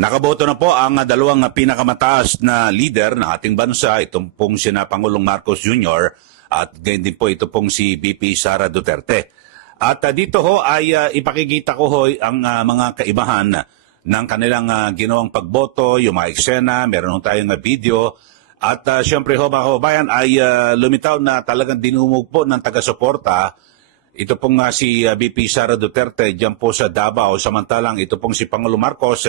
Nakaboto na po ang dalawang pinakamataas na leader ng ating bansa, itong pong sina Pangulong Marcos Jr. at gayon din po ito pong si VP Sara Duterte. At dito ho ay ipakikita ko ho ang mga kaibahan ng kanilang ginawang pagboto, yung mga eksena, meron ho tayong video. At syempre ho mga kababayan ay lumitaw na talagang dinumog po ng taga-suporta. Ito pong si VP Sara Duterte dyan po sa Davao, samantalang ito pong si Pangulong Marcos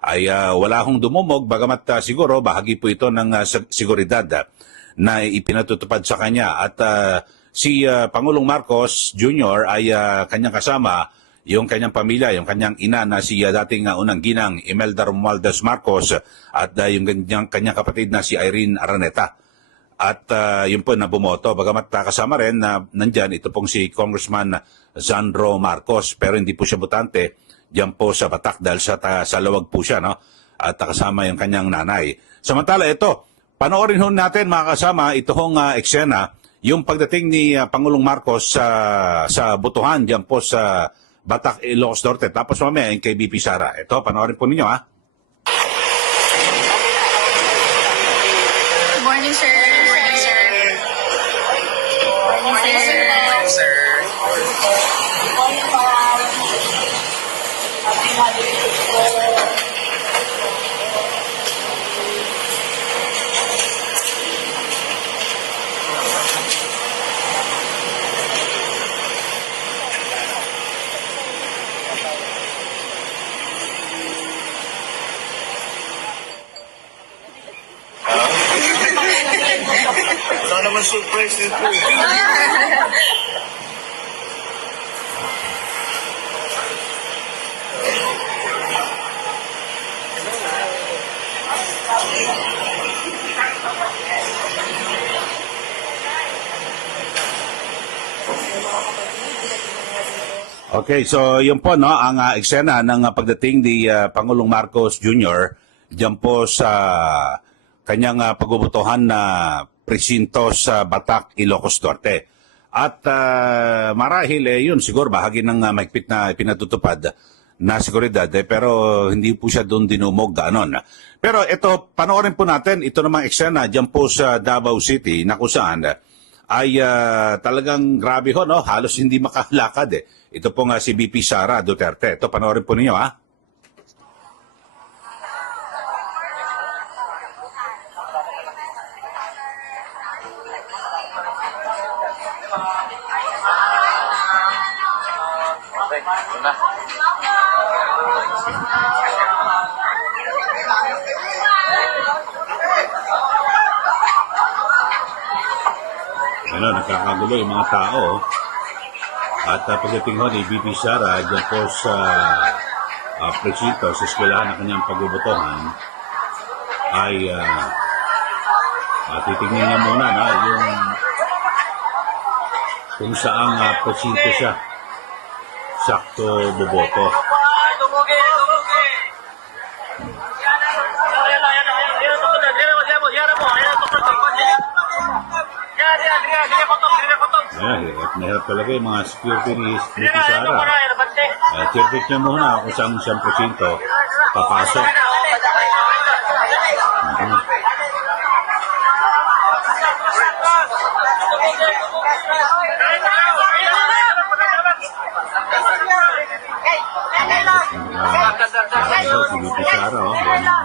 ay wala hong dumumog, bagamat siguro bahagi po ito ng seguridad na ipinatutupad sa kanya. At si Pangulong Marcos Jr. ay kanyang kasama, yung kanyang pamilya, yung kanyang ina na si dating unang ginang Imelda Romualdez Marcos at yung kanyang kapatid na si Irene Araneta. At yun po na bumoto, bagamat kasama rin na nandyan ito pong si Congressman Sandro Marcos, pero hindi po siya botante diyan po sa Batak dahil sa lawag po siya, no? At kasama yung kanyang nanay. Samantala ito, panoorin ho natin mga kasama, ito hong eksena, yung pagdating ni Pangulong Marcos sa botohan diyan po sa Batak, Ilocos Norte. Tapos mamaya yung kay VP Sara. Ito, panoorin po ninyo, ha? Good morning, sir. Good morning, sir. Good morning, sir. Hello, sir. Good morning, ma'am. Happy Mother's Day po. Wala naman surprise nito. Okay, so yun po no ang eksena ng pagdating ni Pangulong Marcos Jr. diyan po sa kanyang pagbobotohan na presinto sa Batak, Ilocos Norte. At marahil yun siguro bahagi ng mahigpit na pinatutupad na seguridad pero hindi po siya doon dinumog gano'n. Pero ito, panoorin po natin ito namang eksena diyan po sa Davao City na kung saan ay talagang grabe ho, no? Halos hindi makalakad eh. Ito po nga si VP Sara Duterte. Ito, panoorin po ninyo, ha? Okay, una. Ano, nakakagulo yung mga tao. At pagdating ho ni VP Sara dyan po sa presinto, sa eskwelahan na kanyang pagbobotohan, ay titingnan niya muna na yung kung saang presinto siya sakto boboto. Hirap na hirap talaga yung mga security ni VP Sara. Check niya muna kung saan siyang presinto papasok. Si VP Sara, oh. Yan, oh.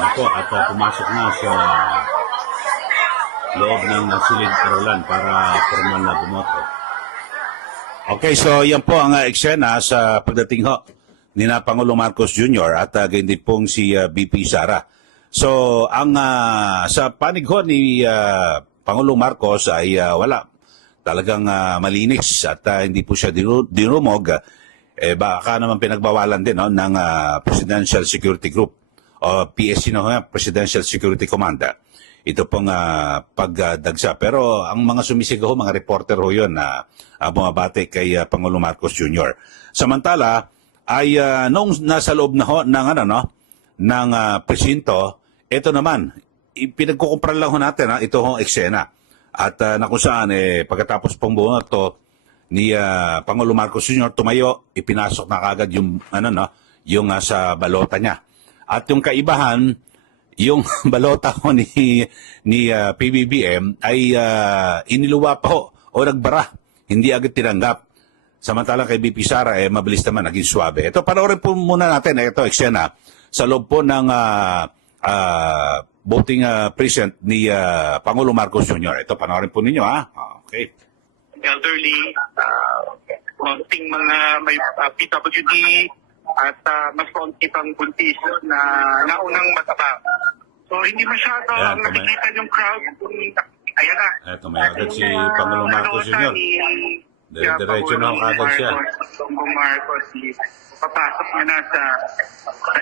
Ako, at pumasok na sa loob ng silid-aralan para formal na bumoto. Okay, so yan po ang eksena sa pagdating ho ni na Pangulong Marcos Jr. at gayon din pong si VP Sara. So, ang sa panig ho ni Pangulong Marcos ay wala. Talagang malinis at hindi po siya dinumog. Baka naman pinagbawalan din no, ng Presidential Security Group o PSC, no, Presidential Security Command. ito pong pagdagsa. Pero ang mga sumisigaw, mga reporter ho yun na bumabati kay Pangulong Marcos Jr. Samantala, ay nung nasa loob na ho ng presinto, ito naman, pinagkukumpran lang ho natin ito hong eksena. At na kung saan, pagkatapos pong buo na to ni Pangulong Marcos Jr. tumayo, ipinasok na kagad yung, yung sa balota niya. At yung kaibahan, yung balota ko ni PBBM ay iniluwa pa ho o nagbara. Hindi agad tinanggap. Samantalang kay BP Sara, mabilis naman, naging swabe. Ito, panoorin po muna natin, ito, eksena, sa loob po ng voting precinct ni Pangulong Marcos Jr. Ito, panoorin po ninyo, ha? Okay. Elderly, konting mga may PWD, at mas konti pang buntis na naunang mataba. So, hindi masyado Ayan, ang nakikita yung crowd. Ayan na. Ito, may agad si Pangulong Marcos Jr. Diretso na kagad siya. Pangulong Marcos, papasok niya na sa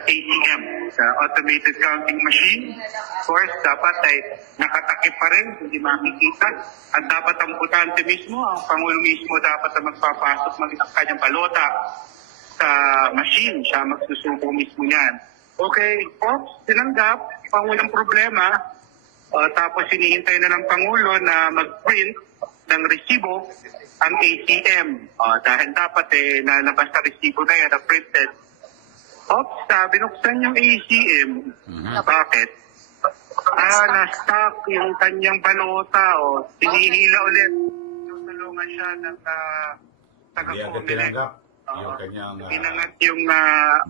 ATM, sa automated counting machine. Of course, dapat ay nakatakip pa rin, hindi makikita. At dapat ang butante mismo, ang Pangulo mismo dapat na magpapasok ng kanyang balota sa machine. Siya magsusubo mismo yan. Okay, Pops, tinanggap, Pangulong problema. Tapos hinihintay na ng Pangulo na mag-print ng resibo ang ATM. Dahil dapat lalabas na resibo na yan na printed. Ops, binuksan yung ATM. Bakit? Na-stock yung kanyang balota. Tinihila ulit. Tulungan siya ng Hindi agad tinanggap yung kanyang inangat yung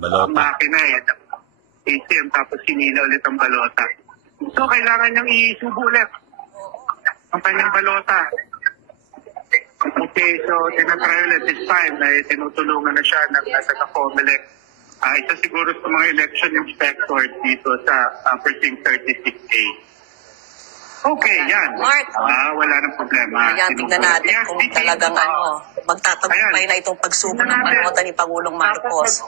balota. makina ATM, tapos hinila ulit ang balota. So, kailangan niyang isubo ulit ang kanyang balota. Okay, so tinatry ulit this time na tinutulungan na siya ng taga-COMELEC. Isa siguro sa mga election inspectors dito sa Precinct 36A. Okay, yan. Mark. Wala nang problema. Ayan, tignan natin kung talagang magtatagumpay na itong pagsubo ng balota ni Pangulong Marcos.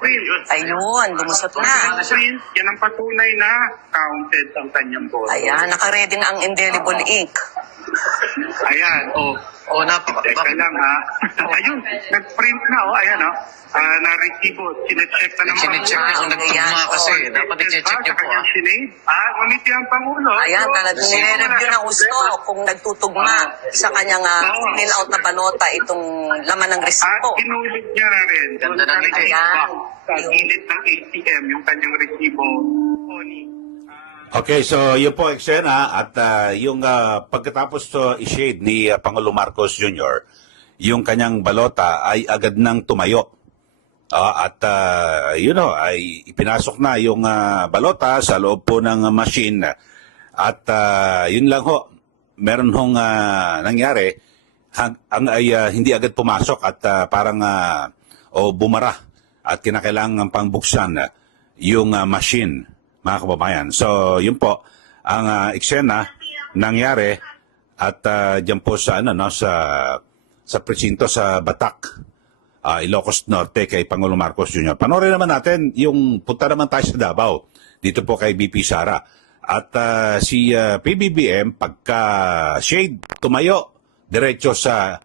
Ayun, lumusot na. Print, yan ang patunay na counted ang kanyang boto. Ayan, nakaredy na ang indelible ink. Ayan, Teka lang, Ayun, nag-print na, ayan, na-resibo. Sinecheck na naman. Sinecheck niya kung nagtugma kasi. Dapat i-check niyo po, Ngumiti ang Pangulo. Ayan, talagang nire-review ng gusto kung nagtutugma sa kanyang fill out na balota itong laman ng At resibo. inulit niya na rin. Ganda ng Sa Ayan. gilid ng ATM, yung kanyang resibo. Okay, so yun po eksena at yung pagkatapos i-shade ni Pangulong Marcos Jr., yung kanyang balota ay agad nang tumayo. At ay ipinasok na yung balota sa loob po ng machine. At yun lang ho, meron hong nangyari, hindi agad pumasok at parang bumara at kinakailangan pang buksan yung machine, mga kababayan. So, yun po ang eksena nangyari at diyan po sa sa presinto sa Batak, Ilocos Norte kay Pangulong Marcos Jr. Panoorin naman natin yung punta naman tayo sa Davao dito po kay BP Sara. At si PBBM pagka shade tumayo diretso sa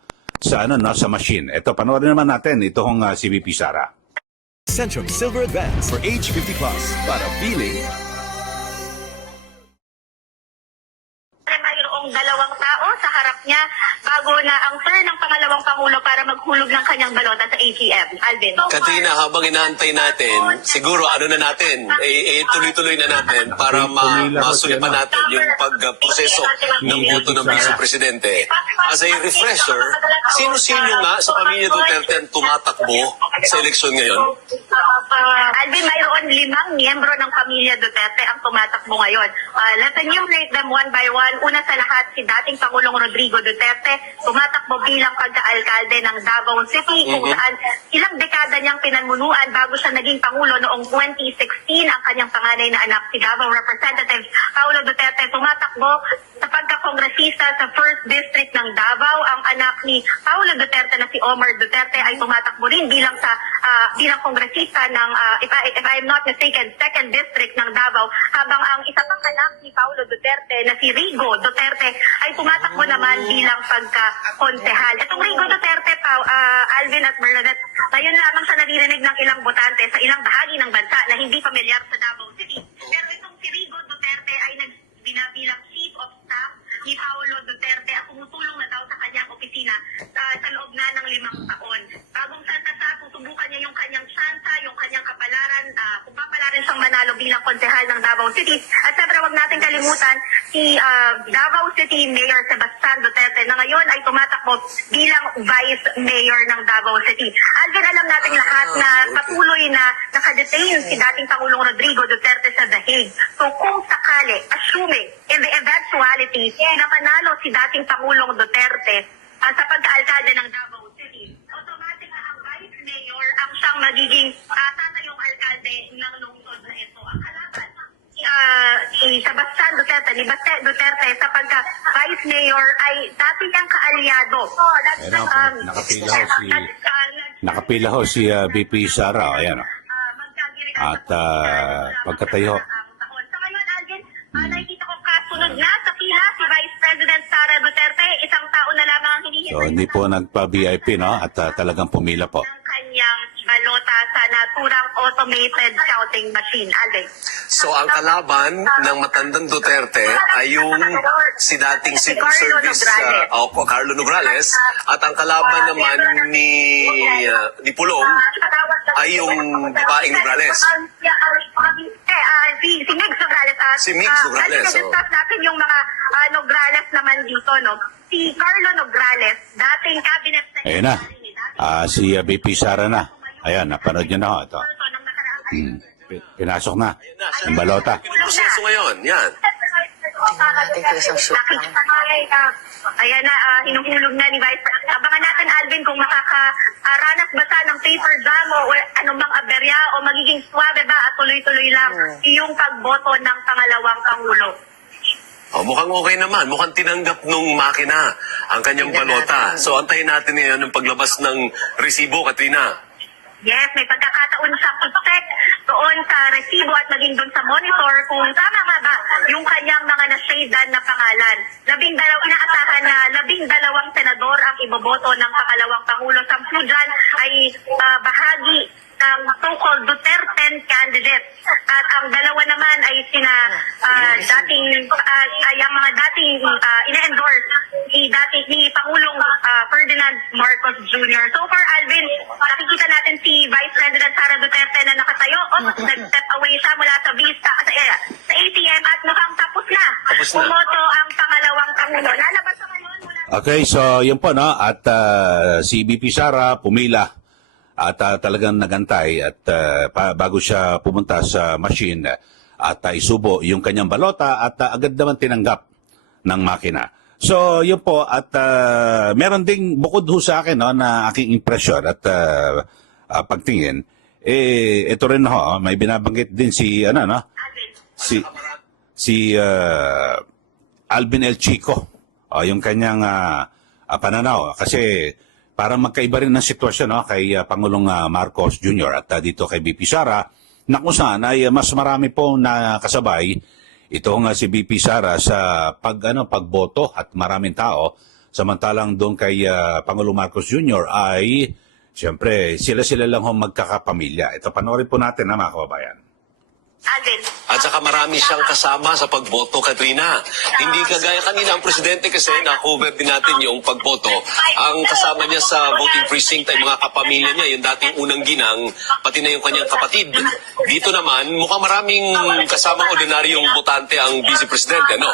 machine. Ito panoorin naman natin itong si BP Sara. Centrum Silver Advance for age 50 plus para feeling mayroong dalawang tao sa harap niya bago na ang turn ng pangalawang Pangulo para maghulog ng kanyang balota sa ATM. Alvin. Katrina, habang inaantay natin, siguro tuloy-tuloy na natin para masulipan natin yung pagproseso ng boto ng Vice Presidente. As a refresher, sino-sino nga sa pamilya Duterte ang tumatakbo sa eleksyon ngayon? Alvin, mayroon 5 miyembro ng pamilya Duterte ang tumatakbo ngayon. Let's enumerate them one by one. Una sa lahat, si dating Pangulong Rodrigo Duterte, tumatakbo bilang pagka-alkalde ng Davao City, kung saan ilang dekada niyang pinanmunuan bago siya naging Pangulo noong 2016. Ang kanyang panganay na anak, si Davao Representative Paulo Duterte, tumatakbo sa pagkakongresista sa 1st District ng Davao. Ang anak ni Paulo Duterte na si Omar Duterte ay tumatakbo rin bilang bilang kongresista ng, if I'm not mistaken, 2nd District ng Davao. Habang ang isa pang anak ni Paulo Duterte na si Rigo Duterte ay tumatakbo naman bilang pagkakonsehal. Itong Rigo Duterte, Alvin at Bernadette, ngayon lamang siya naririnig ng ilang botante sa ilang bahagi ng bansa na hindi pamilyar sa Davao City. Pero itong si Rigo Duterte ay binabilang Chief of Staff ni Paulo Duterte at tumutulong na daw sa kanyang opisina sa loob na ng 5 taon. Bagong santasa, susubukan niya yung kanyang tsansa, yung kanyang kapalaran, kung papalaran siyang manalo bilang konsehal ng Davao City. At siyempre, huwag natin kalimutan si Davao City Mayor Sebastian Duterte na ngayon ay tumatakbo bilang Vice Mayor ng Davao City. Alvin, alam natin lahat na patuloy na nakadetain si dating Pangulong Rodrigo Duterte sa The Hague. So kung sakali, assuming in the eventuality na manalo si dating Pangulong Duterte sa pagkaalkalde ng Davao City, automatic na ang Vice Mayor ang siyang magiging tatayong alkalde ng lungsod na ito. Ang kalaban si Sebastian Duterte, ni Baste Duterte sa pagka-Vice Mayor ay dati niyang kaalyado. Nakapila ho si BP Sara. Ayan o. At pagkatayo. So ngayon, Alvin, nakikita ko kasunod na sa pila si Vice President Sara Duterte. Isang tao na lamang ang hinihintay. So hindi po nagpa-VIP, no? At talagang pumila po. Ng kanyang balota sa naturang automated counting machine. Alvin. So ang kalaban ng matandang Duterte ay yung si dating civil service Carlo Nograles, at ang kalaban naman ni Pulong ay yung babaeng Nograles. Si Migs Nograles. Si Migs Nograles, Discuss natin yung mga Nograles naman dito, no? Si Carlo Nograles, dating cabinet secretary. Ayun na. Si BP Sara na. Ayan, napanood nyo na ho. Ito. Pinasok na. Ang balota. Pinuproseso ngayon. Yan. Ayan na, hinuhulog na ni Vice President. Abangan natin, Alvin, kung makakaranas ba siya ng paper jam o anumang aberya o magiging swabe ba at tuloy-tuloy lang yung pagboto ng pangalawang Pangulo. Mukhang okay naman. Mukhang tinanggap nung makina ang kanyang balota. So antayin natin ngayon yung paglabas ng resibo, Katrina. Yes, may pagkakataon siyang i-check doon sa resibo at maging doon sa monitor kung tama nga ba yung kanyang mga na-shadean na pangalan. Inaasahan na 12 senador ang iboboto ng pangalawang Pangulo. Sampu dyan ay bahagi ng so-called Duterte candidate. At ang dalawa naman ay ang mga dating ina-endorse ni Pangulong Ferdinand Marcos Jr. So far, Alvin, nakikita natin si Vice President Sara Duterte na nakatayo o nag-step away siya mula sa vista sa ATM at mukhang tapos na. Pumoto ang pangalawang Pangulo. Lalabas sa ngayon mula. Okay, so yun po, no? At si BP Sara pumila at talagang nagantay at bago siya pumunta sa machine at isubo yung kanyang balota at agad naman tinanggap ng makina. So yun po, at meron ding bukod ho sa akin, no, na aking impresyon at pagtingin, ito rin ho, may binabanggit din si Alvin El Chico, yung kanyang pananaw, kasi parang magkaiba rin ng sitwasyon, no, kay Pangulong Marcos Jr. at dito kay BP Sara, na kung saan ay mas marami po na kasabay ito nga si BP Sara sa pagboto at maraming tao, samantalang doon kay Pangulong Marcos Jr. ay siyempre sila lang ho magkakapamilya. Ito, panoorin po natin, mga kababayan. Alvin. At saka marami siyang kasama sa pagboto, Katrina. Hindi kagaya kanina ang presidente kasi na-cover din natin yung pagboto. Ang kasama niya sa voting precinct ay mga kapamilya niya, yung dating unang ginang, pati na yung kanyang kapatid. Dito naman, mukhang maraming kasamang ordinaryong botante ang vice-presidente, no?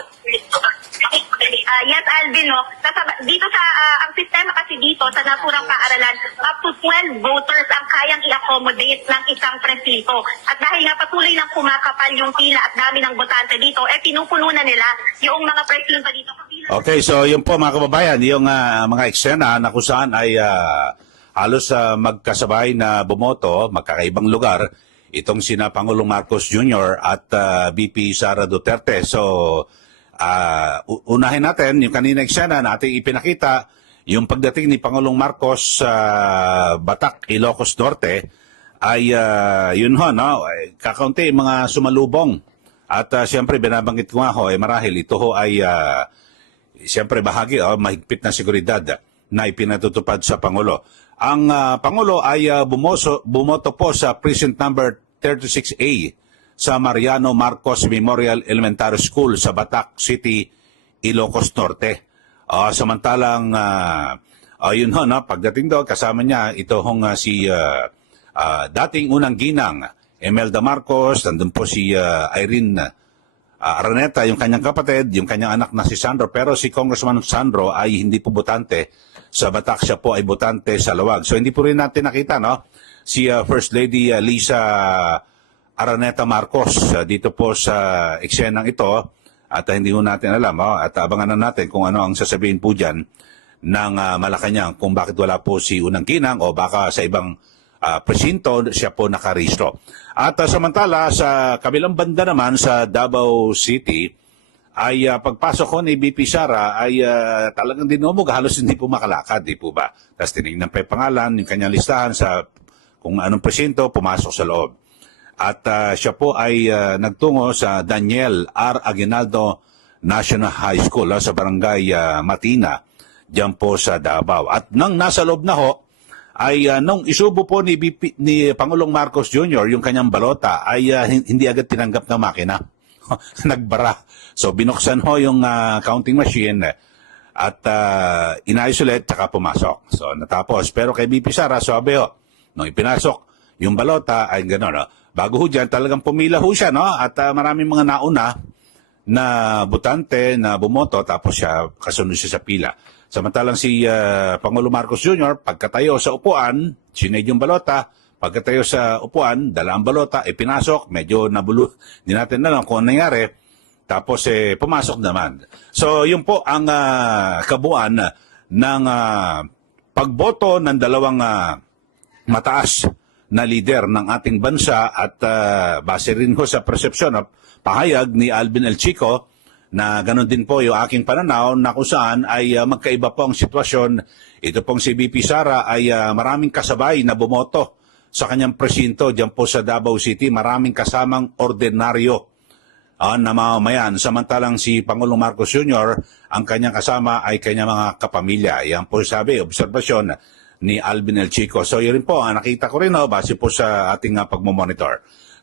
Yes, Alvin, no? Dito sa, ang sistema kasi dito sa naturang paaralan, up to 12 voters ang kayang i-accommodate ng isang presinto. At dahil nga patuloy nang kumakapal yung pila at dami ng botante dito, pinupuno na nila yung mga presinto dito. Okay, so yun po, mga kababayan, yung mga eksena na kung saan ay halos magkasabay na bumoto, magkakaibang lugar, itong sina Pangulong Marcos Jr. at BP Sara Duterte. So, Unahin natin yung kanina eksena na ating ipinakita, yung pagdating ni Pangulong Marcos sa Batak, Ilocos Norte, ay yun ho, no? Kakaunti mga sumalubong. At siyempre, binabanggit ko nga ho, marahil ito ho ay siyempre bahagi, mahigpit na seguridad na ipinatutupad sa Pangulo. Ang Pangulo ay bumoto po sa precinct number 36A sa Mariano Marcos Memorial Elementary School sa Batak City, Ilocos Norte. Samantalang, yun ho, no, pagdating doon, kasama niya ito hong si dating unang ginang, Imelda Marcos, nandun po si Irene Araneta, yung kanyang kapatid, yung kanyang anak na si Sandro. Pero si Congressman Sandro ay hindi po botante sa Batak, siya po ay botante sa Lawag. So hindi po rin natin nakita, no, si First Lady Lisa Araneta Marcos dito po sa eksenang ito, at hindi mo natin alam, at abangan na natin kung ano ang sasabihin po dyan ng Malacanang, kung bakit wala po si unang ginang o baka sa ibang presinto siya po nakarehistro. At samantala sa kabilang banda naman sa Davao City ay pagpasok ko ni BP Sara ay talagang dinumog, halos hindi po makalakad, di po ba? Tapos tinignan pa yung pangalan, yung kanyang listahan sa kung anong presinto, pumasok sa loob. At siya po ay nagtungo sa Daniel R. Aguinaldo National High School sa barangay Matina, diyan po sa Davao. At nang nasa loob na ho, ay nung isubo po ni Pangulong Marcos Jr. yung kanyang balota, ay hindi agad tinanggap ng makina. Nagbara. So binuksan ho yung counting machine at ina-isolate tsaka pumasok. So natapos. Pero kay BP Sara, sabi ho, nung ipinasok yung balota ay gano'n, no? Bago ho dyan, talagang pumila ho siya, no? At maraming mga nauna na butante na bumoto, tapos siya, kasunod siya sa pila. Samantalang si Pangulo Marcos Jr., pagkatayo sa upuan, sinade yung balota, pagkatayo sa upuan, dala ang balota, ipinasok, medyo nabulo, hindi natin alam kung ano nangyari, tapos pumasok naman. So, yun po ang kabuuan ng pagboto ng dalawang mataas na lider ng ating bansa, at base rin ho sa persepsyon at pahayag ni Alvin El Chico na ganun din po yung aking pananaw, na kung saan ay magkaiba po ang sitwasyon. Ito pong si BP Sara ay maraming kasabay na bumoto sa kanyang presinto diyan po sa Davao City, maraming kasamang ordinaryo na mamamayan. Samantalang si Pangulong Marcos Jr., ang kanyang kasama ay kanyang mga kapamilya. Yan po sabi, obserbasyon ni Alvin El Chico. So yun rin po, nakita ko rin base po sa ating pagmamonitor.